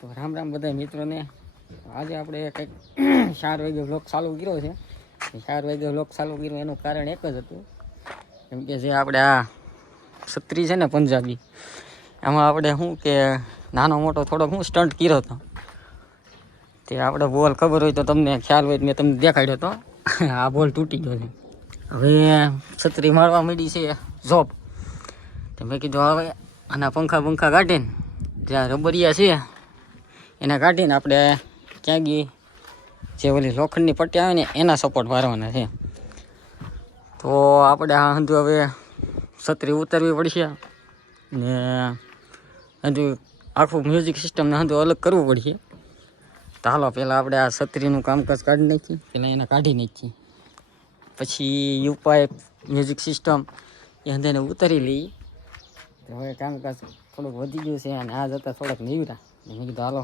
તો રામ રામ બધા મિત્રોને. આજે આપણે કંઈક 4 વાગે વ્લોગ ચાલુ કર્યો છે. 4 વાગે વ્લોગ ચાલુ કર્યો એનું કારણ એક જ હતું, કેમ કે જે આપણે આ છત્રી છે ને પંજાબી, એમાં આપણે શું કે નાનો મોટો થોડોક હું સ્ટન્ટ કર્યો હતો. તે આપણે બોલ ખબર હોય તો તમને ખ્યાલ હોય, મેં તમને દેખાડ્યો હતો. આ બોલ તૂટી ગયો છે. હવે છત્રી મારવા માંડી છે જોબ. તો મેં કીધું હવે આના પંખા કાઢીને જ્યાં રબરિયા છે એને કાઢીને આપણે ક્યાં ગઈ જે ઓલી લોખંડની પટ્ટી આવે ને એના સપોર્ટ મારવાના છે. તો આપણે આ હજુ હવે છત્રી ઉતારવી પડશે ને હજુ આખું મ્યુઝિક સિસ્ટમને હજુ અલગ કરવું પડશે. તો હાલો પહેલાં આપણે આ છત્રીનું કામકાજ કાઢી નાખીએ, પહેલાં એને કાઢી નાખીએ, પછી યુપાઈ મ્યુઝિક સિસ્ટમ એ હંધાઈને ઉતારી લઈએ. તો હવે કામકાજ થોડુંક વધી ગયું છે અને આ જતાં થોડાક નીવરા, મેં કીધું હાલો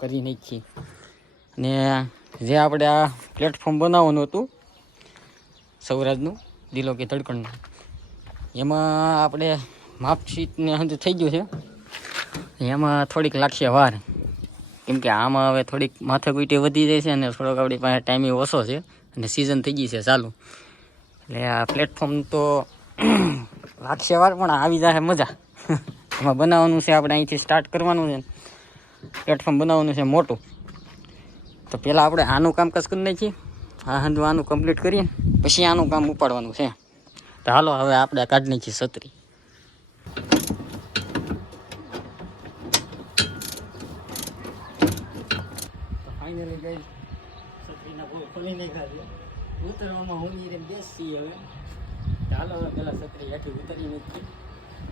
કરી નાખીએ. ને જે આપણે આ પ્લેટફોર્મ બનાવવાનું હતું સૌરાજનું દિલો કે ધડકણનું, એમાં આપણે માપશીટને હજુ થઈ ગયું છે. એમાં થોડીક લાગશે વાર, કેમ કે આમાં હવે થોડીક માથાકૂટી વધી જાય છે અને થોડોક આપણી પાસે ટાઈમ ઓછો છે અને સિઝન થઈ ગઈ છે ચાલુ. એટલે આ પ્લેટફોર્મ તો લાગશે વાર પણ આવી જાય મજા. એમાં બનાવવાનું છે, આપણે અહીંથી સ્ટાર્ટ કરવાનું છે, પ્લેટફોર્મ બનાવવાનું છે મોટું. તો પહેલાં આપણે આનું કામકાજ કરી નાખીએ, આ હંધુ આનું કમ્પ્લીટ કરીએ પછી આનું કામ ઉપાડવાનું છે. તો હાલો હવે આપણે કાઢી નાખીએ છત્રી. ફાઇનલી ગઈ છત્રીના બોલ ખોલી નાખ્યા છે. ઉતરવામાં હું બેસી હવે. ચાલો હવે પહેલાં છત્રી હેઠી ઉતરી નાખીએ.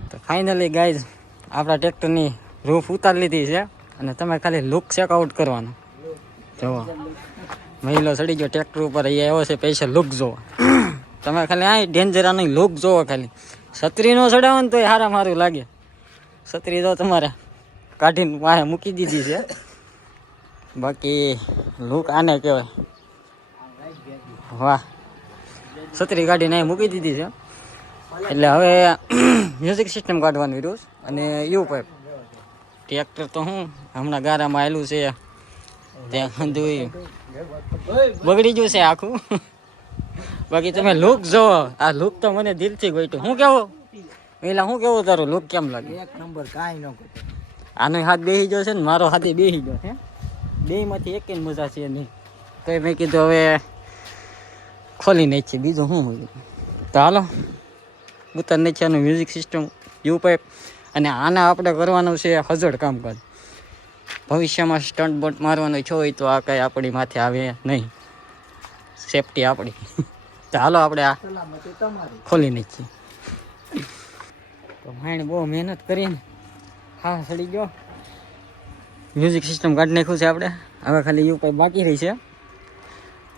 તો ફાઇનલી ગાઈઝ આપણા ટ્રેક્ટરની રૂફ ઉતારી લીધી છે અને તમે ખાલી લુક ચેકઆઉટ કરવાનો. જોવો મહિલો ચડી ગયો ટ્રેક્ટર ઉપર, અહીંયા આવ્યો છે પૈસા લુક જોવો. તમે ખાલી આ ડેન્જરાની લુક જોવો. ખાલી છત્રી નો ચડાવો ને તો એ સારા મારું લાગે. છત્રી તો તમારે કાઢીને વાહે મૂકી દીધી છે, બાકી લુક આને કહેવાય. વાહ, છત્રી કાઢીને અહીં મૂકી દીધી છે. એટલે હવે મ્યુઝિક સિસ્ટમ કાઢવાનું રહ્યું અને યુ પાઇપ. ટ્રેક્ટર તો હું હમણાં ગારામાં આવેલું છે, ત્યાં બધું બગડી ગયું છે આખું. બાકી તમે લુક જોવો, આ લુક તો મને દિલથી ગોઈતું. શું કેવું પેલા, શું કેવું તારું લુક કેમ લાગે? એક નંબર, કાંઈ ન કરે. આનો હાથ બેસી ગયો છે ને મારો હાથે બેસી ગયો છે. બેમાંથી એક મજા છે નહીં. તો મેં કીધું હવે ખોલી નાખીએ, બીજું શું મળ્યું. તો હાલો ઉતાર નાખીએ આનું મ્યુઝિક સિસ્ટમ યુ પાઇપ. અને આના આપણે કરવાનું છે હજડ કામકાજ. ભવિષ્યમાં સ્ટન્ટ બોટ મારવાનો છો હોય તો આ કંઈ આપણી માથે આવે નહીં, સેફટી આપણી. તો હાલો આપણે આ ખોલી નાખીએ. તો માણે બહુ મહેનત કરીને હા સડી ગયો. મ્યુઝિક સિસ્ટમ કાઢી નાખ્યું છે આપણે. હવે ખાલી યુ પાઇપ બાકી રહી છે.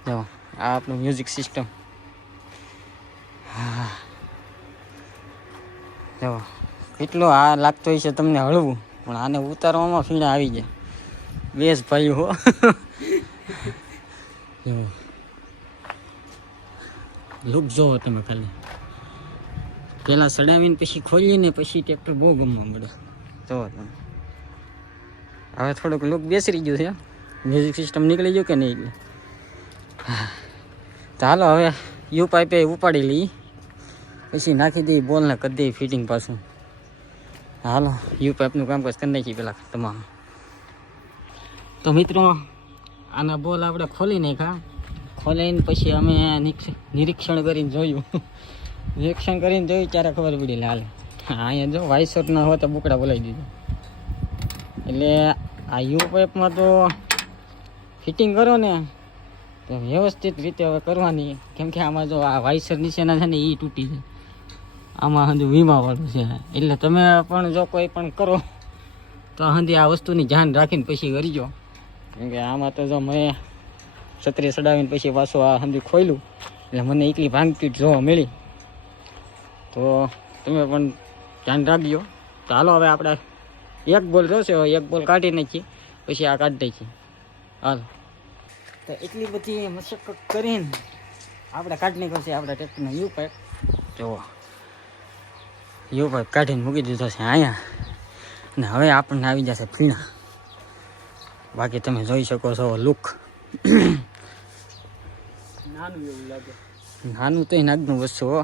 જો આ આપણું મ્યુઝિક સિસ્ટમ. હા જો કેટલો આ લાગતો હોય છે તમને હળવું, પણ આને ઉતારવામાં ફીણા આવી જાય. બેસ ભાઈ હો. લુક જોવો તમે ખાલી. પહેલાં સડાવીને પછી ખોલીને પછી ટ્રેક્ટર બહુ ગમવા મળે. જોવો તમે. હવે થોડુંક લુક બેસરી ગયું છે. મ્યુઝિક સિસ્ટમ નીકળી ગયું કે નહીં? તો હાલો હવે યુ પાઇપે ઉપાડી લઈ, પછી નાખી દઈએ બોલને કરી દઈએ ફિટિંગ પાછું. હાલો યુ પાઇપનું કામકાજ કરી નાખીએ પહેલાં તમામ. તો મિત્રો આના બોલ આપણે ખોલી નાખ્યા. ખોલીને પછી અમે નિરીક્ષણ કરીને જોયું. નિરીક્ષણ કરીને જોયું ત્યારે ખબર પડી હાલે અહીંયા જો વાઇસરના હોતા બુકડા બોલાવી દીધું. એટલે આ યુ પાઇપમાં તો ફિટિંગ કરો ને તો વ્યવસ્થિત રીતે હવે કરવાની, કેમ કે આમાં જો આ વાઇસર નીચેના છે ને એ તૂટી જાય. આમાં હજુ વીમાવાળું છે, એટલે તમે પણ જો કોઈ પણ કરો તો હંધી આ વસ્તુની ધ્યાન રાખીને પછી કરજો. કેમ કે આમાં તો જો મેં છત્રી ચડાવીને પછી પાછું આ હંધી ખોલ્યું એટલે મને એકલી ભાંગપીટ જોવા મળી. તો તમે પણ ધ્યાન રાખજો. તો હાલો હવે આપણે એક બોલ જોશે, એક બોલ કાઢી નાખીએ પછી આ કાઢી નાખીએ. હાલો તો એટલી બધી મશક્કત કરીને આપણે કાઢી નાખ્યો છે આપણા ટ્રેક્ટરનો યુ પાઇપ. જુઓ યુ પાઇપ કાઢીને મૂકી દીધો છે અહીંયા. અને હવે આપણને આવી જશે ફીણા. બાકી તમે જોઈ શકો છો લુક નાનું એવું લાગે, નાનું તો નાગનું વસ્તુ હો.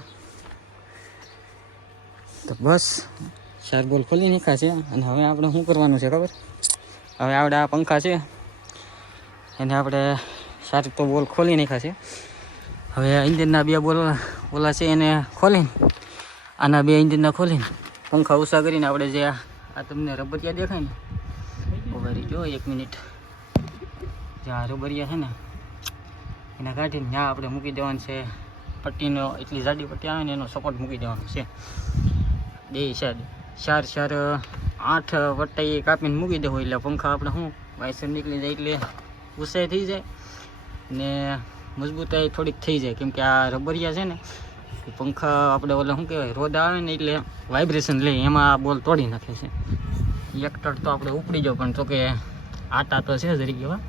તો બસ 4 બોલ ખોલી નાખ્યા છે અને હવે આપણે શું કરવાનું છે ખબર? હવે આપણે આ પંખા છે એને આપણે 4 તો બોલ ખોલી નાખ્યા છે. હવે ઇન્જિનના 2 બોલ ઓલા છે એને ખોલીને આના 2 ઇન્જિનના ખોલીને પંખા ઊંચા કરીને આપણે જે આ તમને રબરિયા દેખાય ને ઉભારી જો 1 મિનિટ, જ્યાં રબરિયા છે ને એને કાઢીને ત્યાં આપણે મૂકી દેવાનું છે. પટ્ટીનો એટલી જાડી પટ્ટી આવે ને એનો સપોર્ટ મૂકી દેવાનો છે. 2 સાઈડ 4 8 વટ્ટા કાપીને મૂકી દેવો એટલે પંખા આપણે શું વાયસર નીકળી જાય એટલે ઊંચાઈ થઈ જાય ને મજબૂતાઈ થોડીક થઈ જાય. કેમ કે આ રબરિયા છે ને એ પંખા આપણે ઓલા શું કહેવાય રોદા આવે ને એટલે વાઇબ્રેશન લે એમાં બોલ તોડી નાખે છે. એક તડ તો આપણે ઉપડી જાવ પણ તો કે આટા તો છે જરી કેવા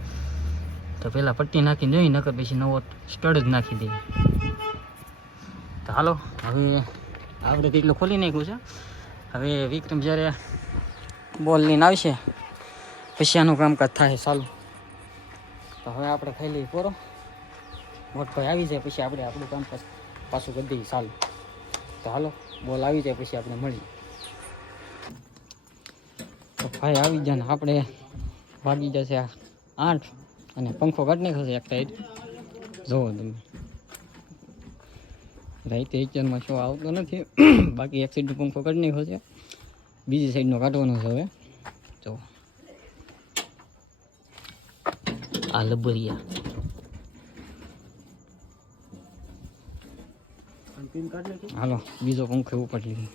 તો પહેલાં પટ્ટી નાખીને જોઈ નકર પછી નવો સ્ટડ જ નાખી દઈએ. તો હાલો હવે આપણે તેટલું ખોલી નાખ્યું છે. હવે વિક્રમ જ્યારે બોલ લઈને આવશે પછી આનું કામકાજ થાય ચાલુ. તો હવે આપણે ખાઈ લઈએ પૂરો, મોટભાઈ આવી જાય પછી આપણે આપણું કામકાજ પાછું કરી દઈએ ચાલુ. તો હાલો બોલ આવી જાય પછી આપણે મળીએ. તો ભાઈ આવી જાય ને આપણે વાગી જશે 8 અને પંખો કાઢી નાખ્યો છે એક સાઈડ. જુઓ તમે રાઈતે કિચનમાં શો આવતો નથી બાકી એક સાઈડનો પંખો કાઢી નાખ્યો છે, બીજી સાઈડનો કાઢવાનો છે. હવે જો આ લબરિયા હાલો બીજો પંખો ઉપાડી લીધો.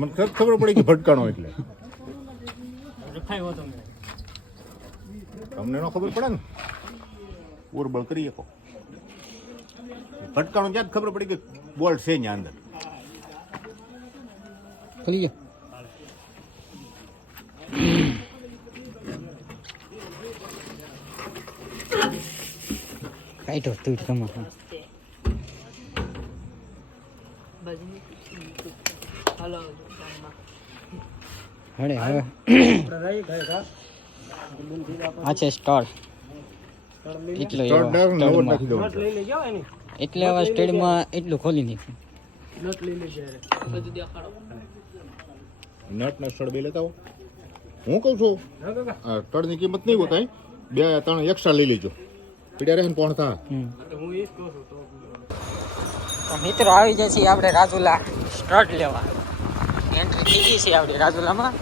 મને ખબર પડી કે ભટકાણો એટલે તમને ન ખબર પડે ને ઉરબળ કરી શકો. ભટકાણો ક્યાં ખબર પડી કે બોલ છે ત્યાં અંદર ખોલી ગયો. કાઢો તું કમા હળે હવે આ છે સ્ટોર એટલે એટલે આવા સ્ટેડમાં એટલું ખોલી નાખ્યું. નટ ના સ્થળ બે લેતા આવો. હું કહું છું તળની કિંમત નહીં હોતા 2-3 એક્સ્ટ્રા લઈ લેજો પીડ્યા રહે ને પહોંચતા. મિત્રો આવી જાય છે આપણે રાજુલા સ્ટડ લેવા. એન્ટ્રી થઈ ગઈ છે આપણે રાજુલામાં.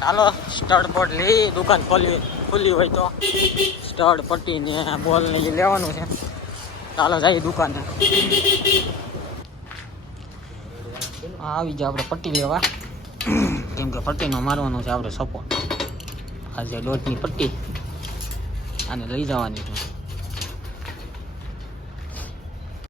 ચાલો સ્ટડ બોર્ડ લઈ દુકાન ખુલ્લી હોય તો સ્ટડ પટ્ટી ને બોલ ને એ લેવાનું છે. ચાલો જઈએ દુકાને. આવી જાય આપણે પટ્ટી લેવા કેમ કે પટ્ટીનો મારવાનો છે આપણે સપોર્ટ. આજે 1.5ની પટ્ટી આને લઈ જવાની છે.